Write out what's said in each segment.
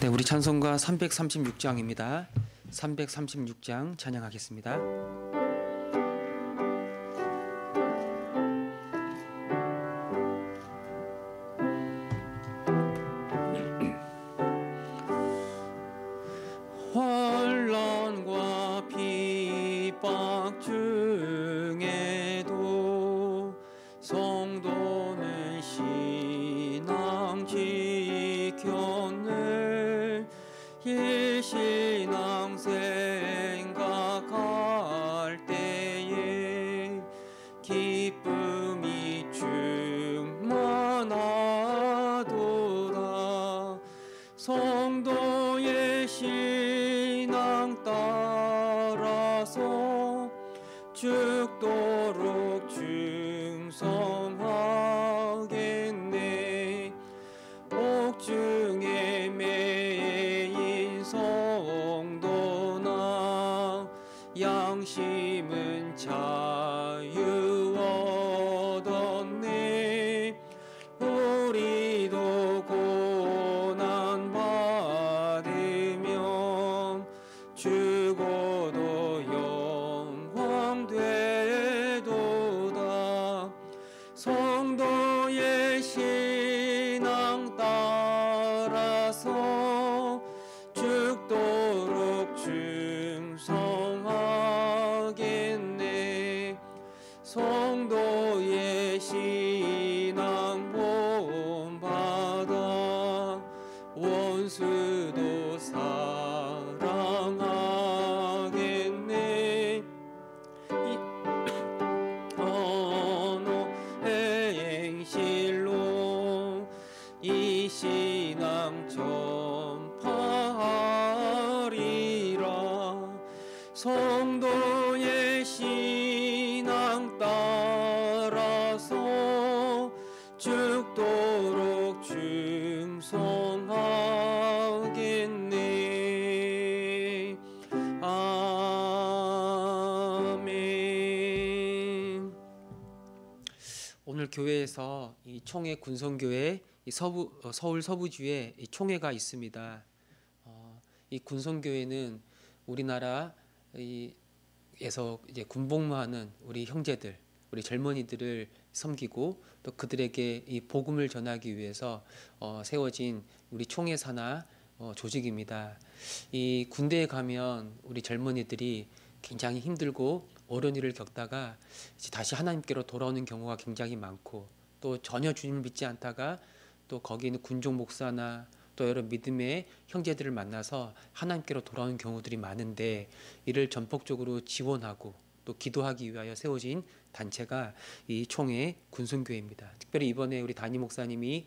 네, 우리 찬송가 336장입니다. 336장 찬양하겠습니다. 환난과 핍박 중에도 성도는 신앙 지켰네. 이 신앙 생각할 때에 기쁨이 충만하도다. 성도의 신앙 따라서 죽도록 충성하겠네. 옥중에 매인 성도나 양심은 자유 얻었네. 우리도 고난 받으면 죽어도 영광 되도다. 성도의 신앙 따라서 죽도록 충성하겠네. 성도의 신앙 본받아 원수도 사랑하겠네. 언어의 행실로 이 신앙 전파하리라. 성도의 신앙 따라서 죽도록 충성하겠네. 아멘. 오늘 교회에서 이 총회 군성교회 이 서울 서부주에 이 총회가 있습니다. 이 군성교회는 우리나라에서 이제 군복무하는 우리 형제들, 우리 젊은이들을 섬기고 또 그들에게 이 복음을 전하기 위해서 세워진 우리 총회 산하 조직입니다. 이 군대에 가면 우리 젊은이들이 굉장히 힘들고 어려운 일을 겪다가 이제 다시 하나님께로 돌아오는 경우가 굉장히 많고, 또 전혀 주님을 믿지 않다가 또 거기 있는 군종 목사나 또 여러 믿음의 형제들을 만나서 하나님께로 돌아오는 경우들이 많은데, 이를 전폭적으로 지원하고 또 기도하기 위하여 세워진 단체가 이 총회 군성교회입니다. 특별히 이번에 우리 담임 목사님이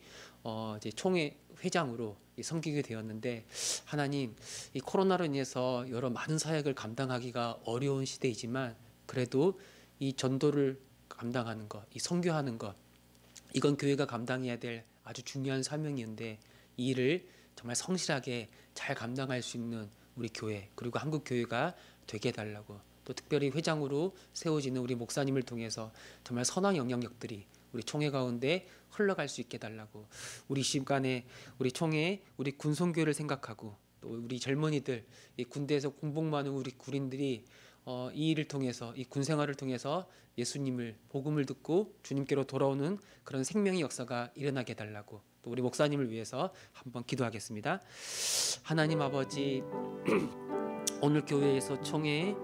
이제 총회 회장으로 섬기게 되었는데, 하나님, 이 코로나로 인해서 여러 많은 사역을 감당하기가 어려운 시대이지만 그래도 이 전도를 감당하는 것, 이 선교하는 것, 이건 교회가 감당해야 될 아주 중요한 사명이었는데, 이 일을 정말 성실하게 잘 감당할 수 있는 우리 교회, 그리고 한국 교회가 되게 해달라고, 또 특별히 회장으로 세워지는 우리 목사님을 통해서 정말 선한 영향력들이 우리 총회 가운데 흘러갈 수 있게 해달라고, 우리 시간에 우리 총회, 우리 군성교회를 생각하고 또 우리 젊은이들, 이 군대에서 군복무하는 우리 군인들이 이 일을 통해서, 이 군생활을 통해서 예수님을, 복음을 듣고 주님께로 돌아오는 그런 생명의 역사가 일어나게 해달라고, 또 우리 목사님을 위해서 한번 기도하겠습니다. 하나님 아버지, 오늘 교회에서 총회,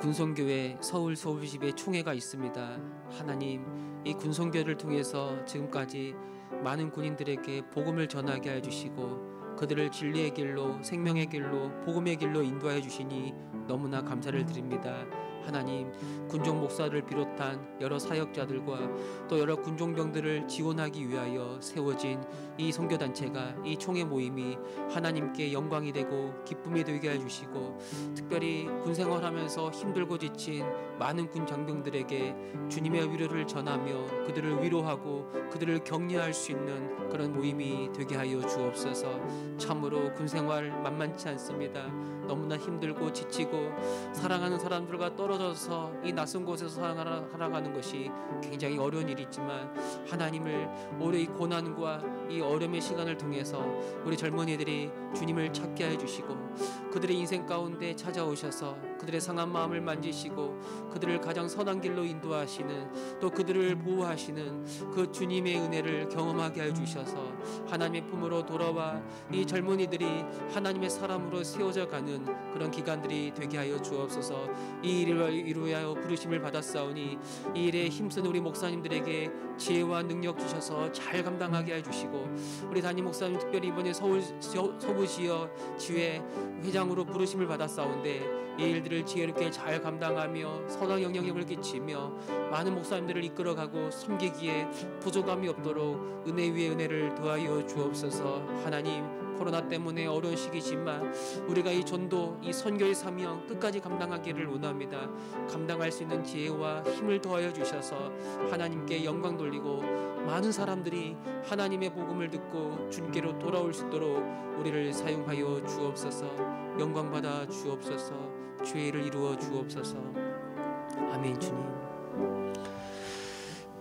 군성교회 서울 서울집에 총회가 있습니다. 하나님, 이 군성교회를 통해서 지금까지 많은 군인들에게 복음을 전하게 해주시고 그들을 진리의 길로, 생명의 길로, 복음의 길로 인도하여 주시니 너무나 감사를 드립니다. 하나님, 군종 목사를 비롯한 여러 사역자들과 또 여러 군종병들을 지원하기 위하여 세워진 이 선교단체가, 이 총회 모임이 하나님께 영광이 되고 기쁨이 되게 해주시고, 특별히 군생활하면서 힘들고 지친 많은 군 장병들에게 주님의 위로를 전하며 그들을 위로하고 그들을 격려할 수 있는 그런 모임이 되게 하여 주옵소서. 참으로 군생활 만만치 않습니다. 너무나 힘들고 지치고 사랑하는 사람들과 떨어져 떨어져서 이 낯선 곳에서 살아가는 것이 굉장히 어려운 일이지만 하나님을 오히려 이 고난과 이 어려움의 시간을 통해서 우리 젊은이들이 주님을 찾게 해주시고 그들의 인생 가운데 찾아오셔서 그들의 상한 마음을 만지시고 그들을 가장 선한 길로 인도하시는 또 그들을 보호하시는 그 주님의 은혜를 경험하게 해주셔서 하나님의 품으로 돌아와 이 젊은이들이 하나님의 사람으로 세워져 가는 그런 기간들이 되게 하여 주옵소서. 이 일을 이루어 부르심을 받았사오니 이 일에 힘쓰는 우리 목사님들에게 지혜와 능력 주셔서 잘 감당하게 해주시고 우리 담임 목사님 특별히 이번에 서부지역 지회 회장으로 부르심을 받았사온데 이 일들을 지혜롭게 잘 감당하며 선한 영향력을 끼치며 많은 목사님들을 이끌어가고 섬기기에 부족함이 없도록 은혜 위에 은혜를 더하여 주옵소서. 하나님 코로나 때문에 어려운 시기지만 우리가 이 전도 이 선교의 사명 끝까지 감당하기를 원합니다. 감당할 수 있는 지혜와 힘을 더하여 주셔서 하나님께 영광 돌리고 많은 사람들이 하나님의 복음을 듣고 주님께로 돌아올 수 있도록 우리를 사용하여 주옵소서. 영광 받아 주옵소서. 주의 일을 이루어 주옵소서. 아멘. 주님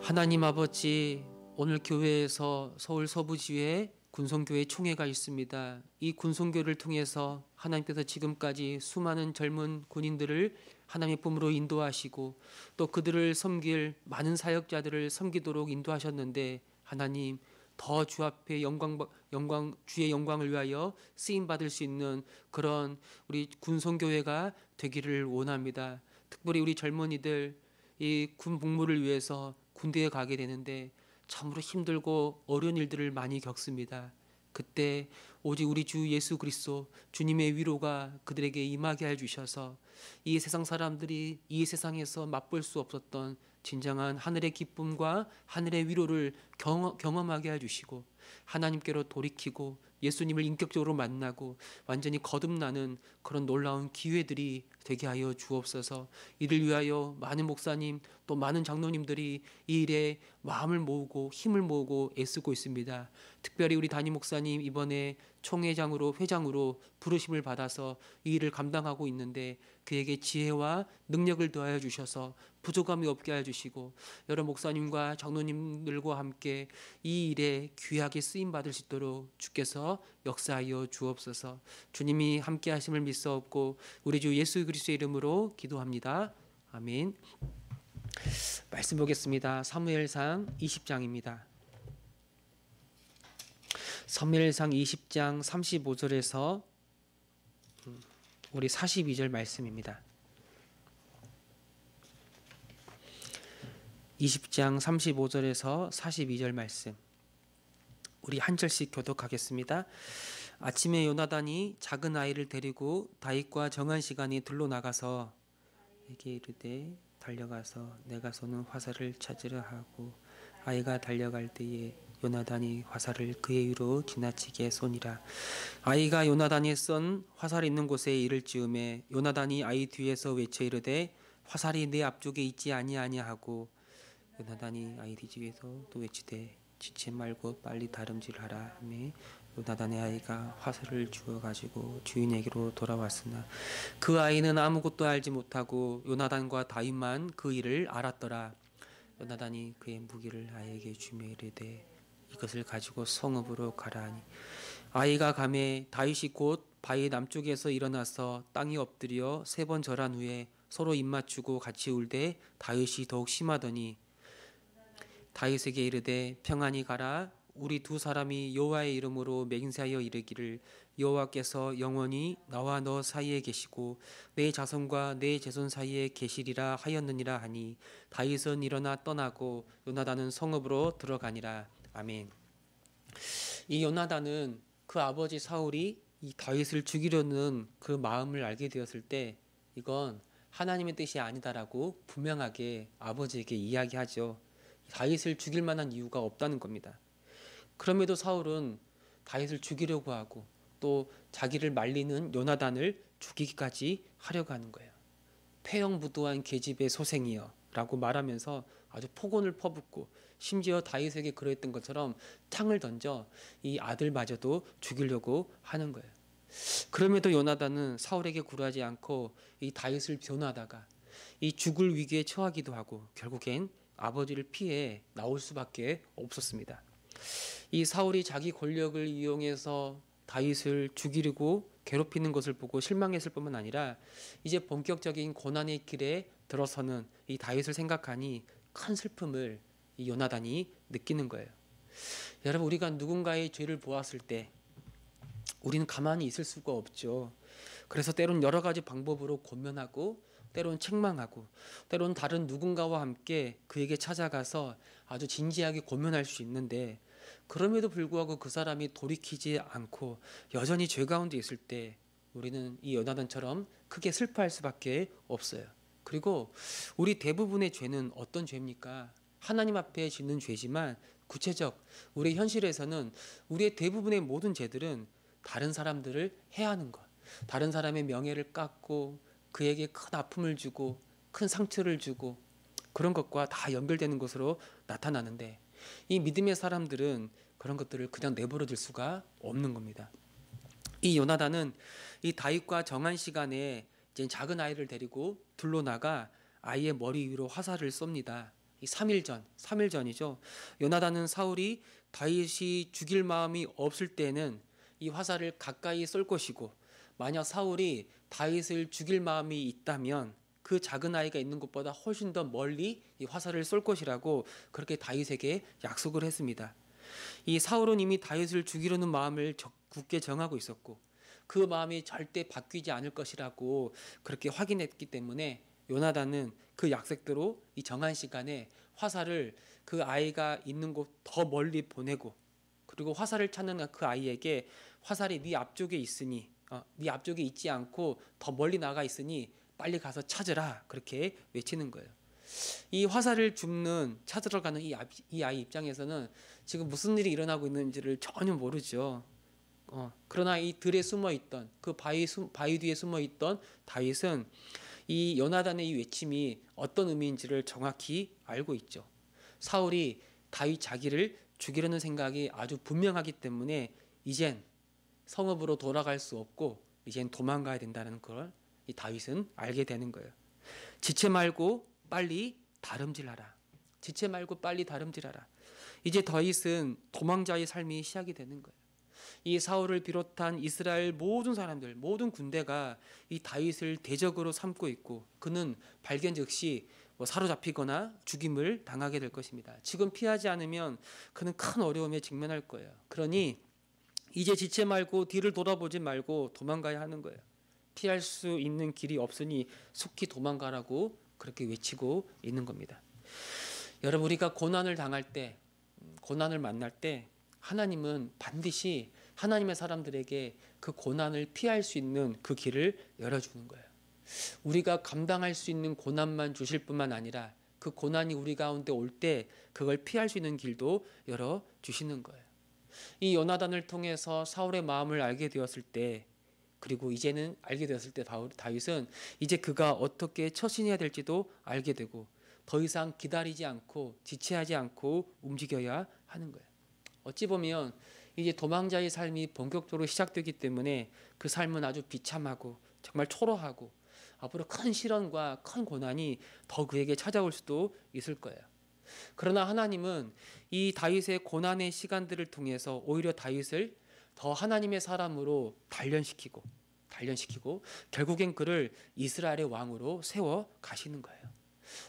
하나님 아버지, 오늘 교회에서 서울 서부지회 군성교회 총회가 있습니다. 이 군성교를 통해서 하나님께서 지금까지 수많은 젊은 군인들을 하나님의 품으로 인도하시고 또 그들을 섬길 많은 사역자들을 섬기도록 인도하셨는데 하나님 더 주 앞에 주의 영광을 위하여 쓰임 받을 수 있는 그런 우리 군성교회가 되기를 원합니다. 특별히 우리 젊은이들 이 군 복무를 위해서 군대에 가게 되는데 참으로 힘들고 어려운 일들을 많이 겪습니다. 그때 오직 우리 주 예수 그리스도 주님의 위로가 그들에게 임하게 해주셔서 이 세상 사람들이 이 세상에서 맛볼 수 없었던 진정한 하늘의 기쁨과 하늘의 위로를 경험하게 해주시고 하나님께로 돌이키고 예수님을 인격적으로 만나고 완전히 거듭나는 그런 놀라운 기회들이 되게 하여 주옵소서. 이를 위하여 많은 목사님 또 많은 장로님들이 이 일에 마음을 모으고 힘을 모으고 애쓰고 있습니다. 특별히 우리 담임 목사님 이번에 총회장으로 회장으로 부르심을 받아서 이 일을 감당하고 있는데 그에게 지혜와 능력을 더하여 주셔서 부족함이 없게 해 주시고 여러 목사님과 장로님들과 함께 이 일에 귀하게 쓰임 받을 수 있도록 주께서 역사하여 주옵소서. 주님이 함께 하심을 믿사옵고 우리 주 예수 그리스도의 이름으로 기도합니다. 아멘. 말씀 보겠습니다. 사무엘상 20장입니다. 사무엘상 20장 35절에서 우리 42절 말씀입니다. 20장 35절에서 42절 말씀 우리 한 절씩 교독하겠습니다. 아침에 요나단이 작은 아이를 데리고 다윗과 정한 시간에 들로 나가서 에게 이르되 달려가서 내가 쏘는 화살을 찾으려 하고 아이가 달려갈 때에 요나단이 화살을 그의 위로 지나치게 쏘니라. 아이가 요나단이 쏜 화살 있는 곳에 이를 찌우매 요나단이 아이 뒤에서 외쳐 이르되 화살이 내 앞쪽에 있지 아니하냐 하고 요나단이 아이 뒤집에서 또 외치되 지체 말고 빨리 다름질하라 하며 요나단의 아이가 화살을 주워 가지고 주인에게로 돌아왔으나 그 아이는 아무것도 알지 못하고 요나단과 다윗만 그 일을 알았더라. 요나단이 그의 무기를 아이에게 주며 이르되 이것을 가지고 성읍으로 가라 하니 아이가 가매 다윗이 곧 바위 남쪽에서 일어나서 땅에 엎드려 3번 절한 후에 서로 입맞추고 같이 울되 다윗이 더욱 심하더니 다윗에게 이르되 평안히 가라. 우리 두 사람이 여호와의 이름으로 맹세하여 이르기를 여호와께서 영원히 나와 너 사이에 계시고 내 자손과 내 제손 사이에 계시리라 하였느니라 하니 다윗은 일어나 떠나고 요나단은 성읍으로 들어가니라. 아멘. 이 요나단은 그 아버지 사울이 이 다윗을 죽이려는 그 마음을 알게 되었을 때 이건 하나님의 뜻이 아니다라고 분명하게 아버지에게 이야기하죠. 다윗을 죽일 만한 이유가 없다는 겁니다. 그럼에도 사울은 다윗을 죽이려고 하고 또 자기를 말리는 요나단을 죽이기까지 하려고 하는 거예요. 폐영부도한 계집의 소생이여 라고 말하면서 아주 폭언을 퍼붓고 심지어 다윗에게 그랬던 것처럼 창을 던져 이 아들마저도 죽이려고 하는 거예요. 그럼에도 요나단은 사울에게 굴하지 않고 이 다윗을 변호하다가 이 죽을 위기에 처하기도 하고 결국엔 아버지를 피해 나올 수밖에 없었습니다. 이 사울이 자기 권력을 이용해서 다윗을 죽이려고 괴롭히는 것을 보고 실망했을 뿐만 아니라 이제 본격적인 고난의 길에 들어서는 이 다윗을 생각하니 큰 슬픔을 이 요나단이 느끼는 거예요. 여러분, 우리가 누군가의 죄를 보았을 때 우리는 가만히 있을 수가 없죠. 그래서 때론 여러 가지 방법으로 권면하고 때론 책망하고 때론 다른 누군가와 함께 그에게 찾아가서 아주 진지하게 권면할 수 있는데, 그럼에도 불구하고 그 사람이 돌이키지 않고 여전히 죄 가운데 있을 때 우리는 이 요나단처럼 크게 슬퍼할 수밖에 없어요. 그리고 우리 대부분의 죄는 어떤 죄입니까? 하나님 앞에 짓는 죄지만 구체적 우리 현실에서는 우리의 대부분의 모든 죄들은 다른 사람들을 해하는 것, 다른 사람의 명예를 깎고 그에게 큰 아픔을 주고 큰 상처를 주고 그런 것과 다 연결되는 것으로 나타나는데, 이 믿음의 사람들은 그런 것들을 그냥 내버려 둘 수가 없는 겁니다. 이 요나단은 이 다윗과 정한 시간에 이제 작은 아이를 데리고 둘로 나가 아이의 머리 위로 화살을 쏩니다. 이 3일 전이죠. 요나단은 사울이 다윗이 죽일 마음이 없을 때는 이 화살을 가까이 쏠 것이고, 만약 사울이 다윗을 죽일 마음이 있다면 그 작은 아이가 있는 곳보다 훨씬 더 멀리 이 화살을 쏠 것이라고 그렇게 다윗에게 약속을 했습니다. 이 사울은 이미 다윗을 죽이려는 마음을 굳게 정하고 있었고 그 마음이 절대 바뀌지 않을 것이라고 그렇게 확인했기 때문에 요나단은 그 약속대로 이 정한 시간에 화살을 그 아이가 있는 곳 더 멀리 보내고, 그리고 화살을 찾는 그 아이에게 화살이 네 앞쪽에 있으니 네 앞쪽에 있지 않고 더 멀리 나가 있으니 빨리 가서 찾으라, 그렇게 외치는 거예요. 이 화살을 찾으러 가는 이 아이 입장에서는 지금 무슨 일이 일어나고 있는지를 전혀 모르죠. 그러나 이 들에 숨어있던 그 바위 뒤에 숨어있던 다윗은 이 요나단의 이 외침이 어떤 의미인지를 정확히 알고 있죠. 사울이 다윗 자기를 죽이려는 생각이 아주 분명하기 때문에 이젠 성읍으로 돌아갈 수 없고 이젠 도망가야 된다는 걸 이 다윗은 알게 되는 거예요. 지체 말고 빨리 다름질하라. 지체 말고 빨리 다름질하라. 이제 다윗은 도망자의 삶이 시작이 되는 거예요. 이 사울을 비롯한 이스라엘 모든 사람들, 모든 군대가 이 다윗을 대적으로 삼고 있고 그는 발견 즉시 사로잡히거나 죽임을 당하게 될 것입니다. 지금 피하지 않으면 그는 큰 어려움에 직면할 거예요. 그러니 이제 지체 말고 뒤를 돌아보지 말고 도망가야 하는 거예요. 피할 수 있는 길이 없으니 속히 도망가라고 그렇게 외치고 있는 겁니다. 여러분, 우리가 고난을 당할 때, 고난을 만날 때 하나님은 반드시 하나님의 사람들에게 그 고난을 피할 수 있는 그 길을 열어주는 거예요. 우리가 감당할 수 있는 고난만 주실 뿐만 아니라 그 고난이 우리 가운데 올 때 그걸 피할 수 있는 길도 열어주시는 거예요. 이 요나단을 통해서 사울의 마음을 알게 되었을 때, 그리고 이제는 알게 되었을 때 다윗은 이제 그가 어떻게 처신해야 될지도 알게 되고 더 이상 기다리지 않고 지체하지 않고 움직여야 하는 거예요. 어찌 보면 이제 도망자의 삶이 본격적으로 시작되기 때문에 그 삶은 아주 비참하고 정말 초라하고 앞으로 큰 시련과 큰 고난이 더 그에게 찾아올 수도 있을 거예요. 그러나 하나님은 이 다윗의 고난의 시간들을 통해서 오히려 다윗을 더 하나님의 사람으로 단련시키고 결국엔 그를 이스라엘의 왕으로 세워 가시는 거예요.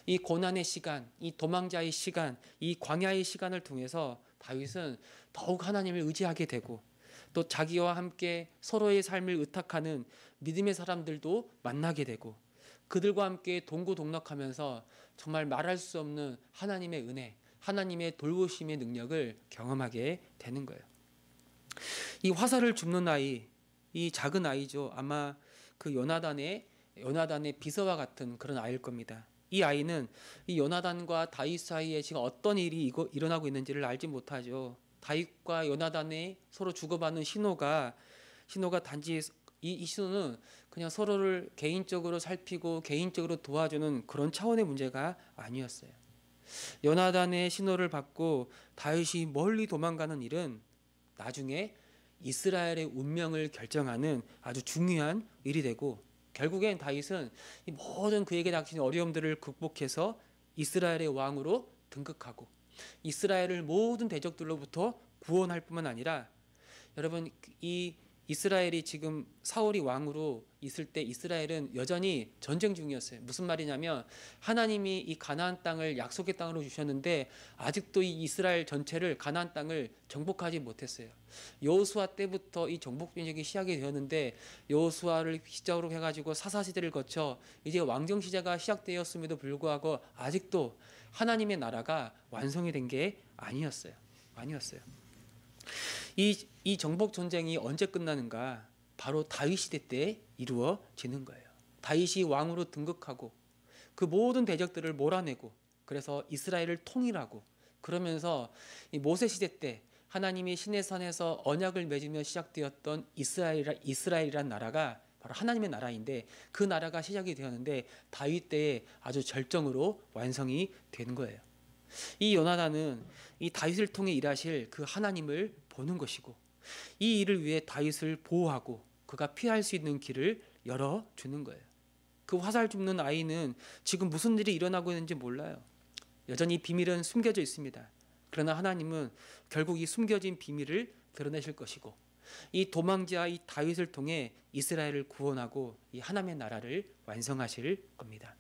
이 고난의 시간, 이 도망자의 시간, 이 광야의 시간을 통해서 다윗은 더욱 하나님을 의지하게 되고 또 자기와 함께 서로의 삶을 의탁하는 믿음의 사람들도 만나게 되고 그들과 함께 동고동락하면서 정말 말할 수 없는 하나님의 은혜, 하나님의 돌보심의 능력을 경험하게 되는 거예요. 이 화살을 줍는 아이, 이 작은 아이죠. 아마 그 요나단의 비서와 같은 그런 아이일 겁니다. 이 아이는 이 요나단과 다윗 사이에 지금 어떤 일이 일어나고 있는지를 알지 못하죠. 다윗과 요나단의 서로 주고받는 신호가 단지 이 신호는 그냥 서로를 개인적으로 살피고 개인적으로 도와주는 그런 차원의 문제가 아니었어요. 요나단의 신호를 받고 다윗이 멀리 도망가는 일은 나중에 이스라엘의 운명을 결정하는 아주 중요한 일이 되고 결국엔 다윗은 이 모든 그에게 닥친 어려움들을 극복해서 이스라엘의 왕으로 등극하고 이스라엘을 모든 대적들로부터 구원할 뿐만 아니라, 여러분, 이 이스라엘이 지금 사울이 왕으로 있을 때 이스라엘은 여전히 전쟁 중이었어요. 무슨 말이냐면 하나님이 이 가나안 땅을 약속의 땅으로 주셨는데 아직도 이 이스라엘 전체를, 가나안 땅을 정복하지 못했어요. 여호수아 때부터 이 정복 전쟁이 시작이 되었는데 여호수아를 시작으로 해가지고 사사시대를 거쳐 이제 왕정 시대가 시작되었음에도 불구하고 아직도 하나님의 나라가 완성이 된 게 아니었어요. 이 정복 전쟁이 언제 끝나는가? 바로 다윗 시대 때 이루어지는 거예요. 다윗이 왕으로 등극하고 그 모든 대적들을 몰아내고 그래서 이스라엘을 통일하고, 그러면서 이 모세 시대 때 하나님이 시내산에서 언약을 맺으며 시작되었던 이스라엘이란 나라가 바로 하나님의 나라인데, 그 나라가 시작이 되었는데 다윗 때에 아주 절정으로 완성이 되는 거예요. 이 요나단은 이 다윗을 통해 일하실 그 하나님을 보는 것이고, 이 일을 위해 다윗을 보호하고 그가 피할 수 있는 길을 열어주는 거예요. 그 화살 줍는 아이는 지금 무슨 일이 일어나고 있는지 몰라요. 여전히 비밀은 숨겨져 있습니다. 그러나 하나님은 결국 이 숨겨진 비밀을 드러내실 것이고, 이 도망자 이 다윗을 통해 이스라엘을 구원하고 이 하나님의 나라를 완성하실 겁니다.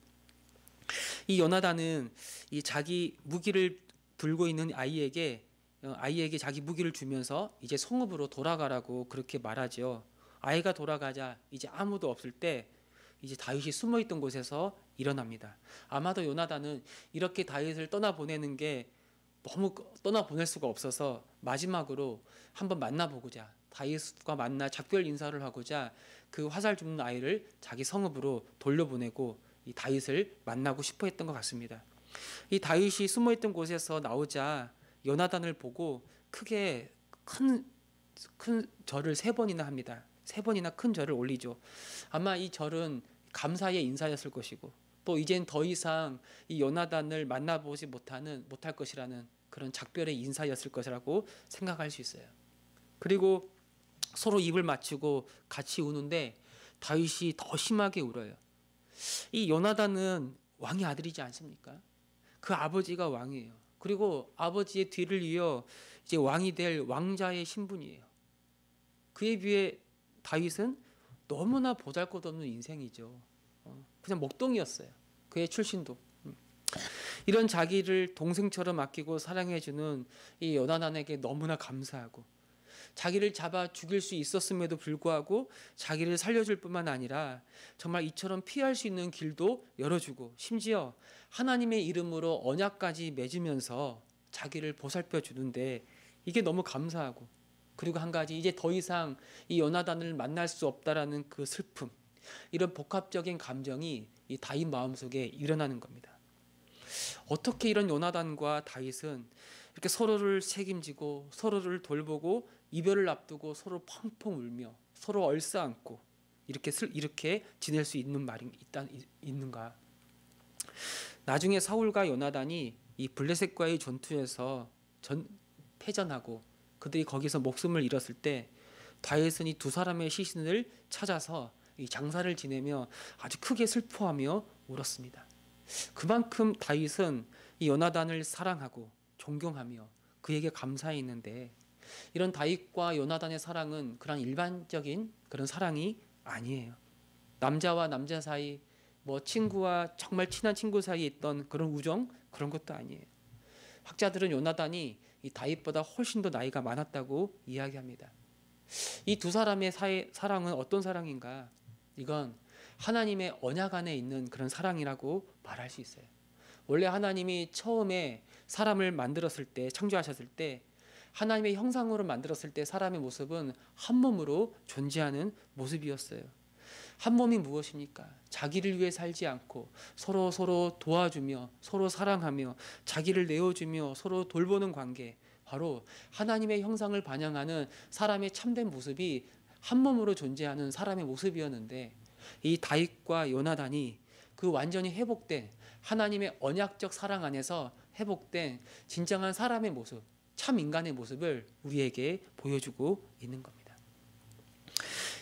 이 요나단은 이 자기 무기를 들고 있는 아이에게 자기 무기를 주면서 이제 성읍으로 돌아가라고 그렇게 말하죠. 아이가 돌아가자 이제 아무도 없을 때 이제 다윗이 숨어있던 곳에서 일어납니다. 아마도 요나단은 이렇게 다윗을 떠나보내는 게 너무 떠나보낼 수가 없어서 마지막으로 한번 만나보고자, 다윗과 만나 작별 인사를 하고자 그 화살 줍는 아이를 자기 성읍으로 돌려보내고 이 다윗을 만나고 싶어 했던 것 같습니다. 이 다윗이 숨어있던 곳에서 나오자 요나단을 보고 크게 큰 절을 3번이나 합니다. 3번이나 큰 절을 올리죠. 아마 이 절은 감사의 인사였을 것이고, 또 이젠 더 이상 이 요나단을 만나보지 못할 것이라는 그런 작별의 인사였을 것이라고 생각할 수 있어요. 그리고 서로 입을 맞추고 같이 우는데 다윗이 더 심하게 울어요. 이 요나단은 왕의 아들이지 않습니까? 그 아버지가 왕이에요. 그리고 아버지의 뒤를 이어 이제 왕이 될 왕자의 신분이에요. 그에 비해 다윗은 너무나 보잘것없는 인생이죠. 그냥 목동이었어요. 그의 출신도. 이런 자기를 동생처럼 아끼고 사랑해주는 이 요나단에게 너무나 감사하고, 자기를 잡아 죽일 수 있었음에도 불구하고 자기를 살려줄 뿐만 아니라 정말 이처럼 피할 수 있는 길도 열어주고, 심지어 하나님의 이름으로 언약까지 맺으면서 자기를 보살펴 주는데 이게 너무 감사하고, 그리고 한 가지, 이제 더 이상 이 요나단을 만날 수 없다라는 그 슬픔, 이런 복합적인 감정이 이 다윗 마음속에 일어나는 겁니다. 어떻게 이런 요나단과 다윗은 이렇게 서로를 책임지고 서로를 돌보고 이별을 앞두고 서로 펑펑 울며 서로 얼싸안고 이렇게 지낼 수 있는가? 나중에 사울과 요나단이 이 블레셋과의 전투에서 패전하고 그들이 거기서 목숨을 잃었을 때 다윗은 이 두 사람의 시신을 찾아서 이 장사를 지내며 아주 크게 슬퍼하며 울었습니다. 그만큼 다윗은 이 요나단을 사랑하고 존경하며 그에게 감사했는데, 이런 다윗과 요나단의 사랑은 그런 일반적인 그런 사랑이 아니에요. 남자와 남자 사이, 친구와 정말 친한 친구 사이에 있던 그런 우정, 그런 것도 아니에요. 학자들은 요나단이 이 다윗보다 훨씬 더 나이가 많았다고 이야기합니다. 이 두 사람의 사랑은 어떤 사랑인가? 이건 하나님의 언약 안에 있는 그런 사랑이라고 말할 수 있어요. 원래 하나님이 처음에 사람을 만들었을 때, 창조하셨을 때 하나님의 형상으로 만들었을 때 사람의 모습은 한 몸으로 존재하는 모습이었어요. 한 몸이 무엇입니까? 자기를 위해 살지 않고 서로 도와주며 서로 사랑하며 자기를 내어주며 서로 돌보는 관계, 바로 하나님의 형상을 반영하는 사람의 참된 모습이 한 몸으로 존재하는 사람의 모습이었는데, 이 다윗과 요나단이 그 완전히 회복된 하나님의 언약적 사랑 안에서 회복된 진정한 사람의 모습, 참 인간의 모습을 우리에게 보여주고 있는 겁니다.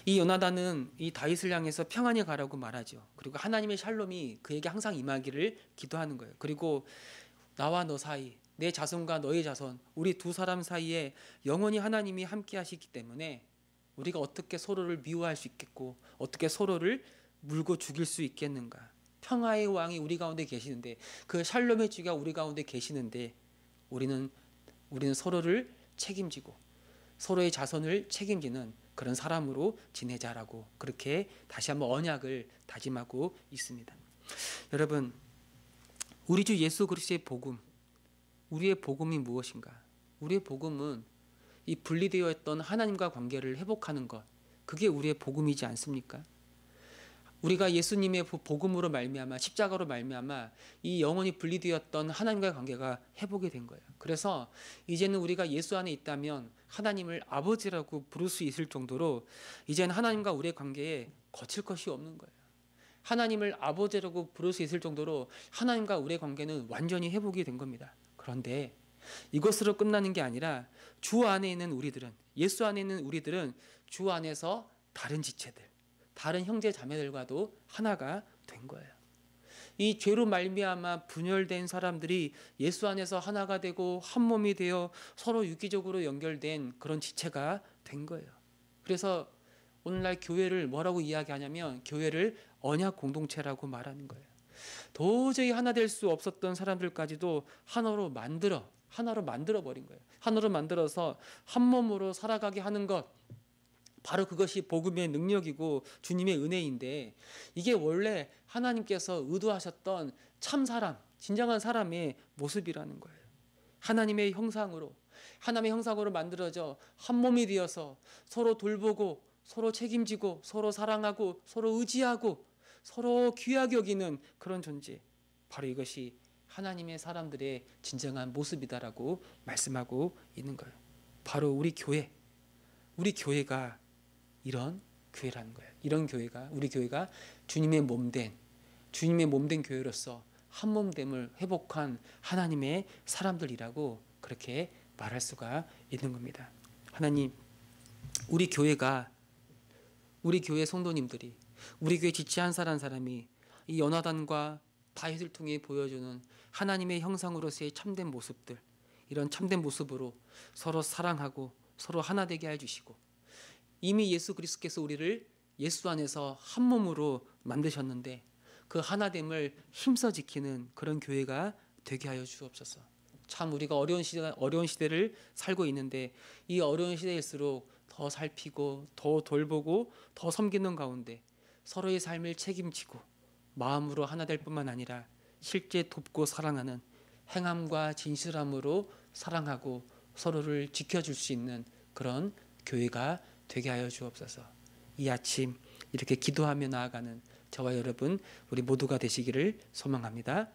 이 요나단은 이 다윗을 향해서 평안히 가라고 말하죠. 그리고 하나님의 샬롬이 그에게 항상 임하기를 기도하는 거예요. 그리고 나와 너 사이, 내 자손과 너의 자손, 우리 두 사람 사이에 영원히 하나님이 함께 하시기 때문에 우리가 어떻게 서로를 미워할 수 있겠고 어떻게 서로를 물고 죽일 수 있겠는가. 평화의 왕이 우리 가운데 계시는데, 그 샬롬의 주가 우리 가운데 계시는데 우리는 서로를 책임지고 서로의 자손을 책임지는 그런 사람으로 지내자라고, 그렇게 다시 한번 언약을 다짐하고 있습니다. 여러분, 우리 주 예수 그리스도의 복음, 우리의 복음이 무엇인가? 우리의 복음은 이 분리되어 있던 하나님과 관계를 회복하는 것, 그게 우리의 복음이지 않습니까? 우리가 예수님의 복음으로 말미암아, 십자가로 말미암아 이 영원히 분리되었던 하나님과의 관계가 회복이 된 거예요. 그래서 이제는 우리가 예수 안에 있다면 하나님을 아버지라고 부를 수 있을 정도로 이제는 하나님과 우리의 관계에 거칠 것이 없는 거예요. 하나님을 아버지라고 부를 수 있을 정도로 하나님과 우리의 관계는 완전히 회복이 된 겁니다. 그런데 이것으로 끝나는 게 아니라 주 안에 있는 우리들은, 예수 안에 있는 우리들은 주 안에서 다른 지체들, 다른 형제 자매들과도 하나가 된 거예요. 이 죄로 말미암아 분열된 사람들이 예수 안에서 하나가 되고 한 몸이 되어 서로 유기적으로 연결된 그런 지체가 된 거예요. 그래서 오늘날 교회를 뭐라고 이야기하냐면 교회를 언약 공동체라고 말하는 거예요. 도저히 하나 될 수 없었던 사람들까지도 하나로 만들어 버린 거예요. 하나로 만들어서 한 몸으로 살아가게 하는 것, 바로 그것이 복음의 능력이고 주님의 은혜인데, 이게 원래 하나님께서 의도하셨던 참 사람, 진정한 사람의 모습이라는 거예요. 하나님의 형상으로 만들어져 한 몸이 되어서 서로 돌보고 서로 책임지고 서로 사랑하고 서로 의지하고 서로 귀하게 여기는 그런 존재, 바로 이것이 하나님의 사람들의 진정한 모습이다라고 말씀하고 있는 거예요. 바로 우리 교회가 이런 교회라는 거예요. 이런 교회가, 우리 교회가 주님의 몸된 교회로서 한 몸됨을 회복한 하나님의 사람들이라고 그렇게 말할 수가 있는 겁니다. 하나님, 우리 교회 성도님들이, 우리 교회 지체 한 사람이 이 요나단과 다윗을 통해 보여주는 하나님의 형상으로서의 참된 모습들, 이런 참된 모습으로 서로 사랑하고 서로 하나 되게 해주시고, 이미 예수 그리스도께서 우리를 예수 안에서 한 몸으로 만드셨는데 그 하나됨을 힘써 지키는 그런 교회가 되게 하여 주옵소서. 참 우리가 어려운 시대를 살고 있는데, 이 어려운 시대일수록 더 살피고 더 돌보고 더 섬기는 가운데 서로의 삶을 책임지고 마음으로 하나 될 뿐만 아니라 실제 돕고 사랑하는 행함과 진실함으로 사랑하고 서로를 지켜줄 수 있는 그런 교회가 되게 하여 주옵소서. 이 아침 이렇게 기도하며 나아가는 저와 여러분, 우리 모두가 되시기를 소망합니다.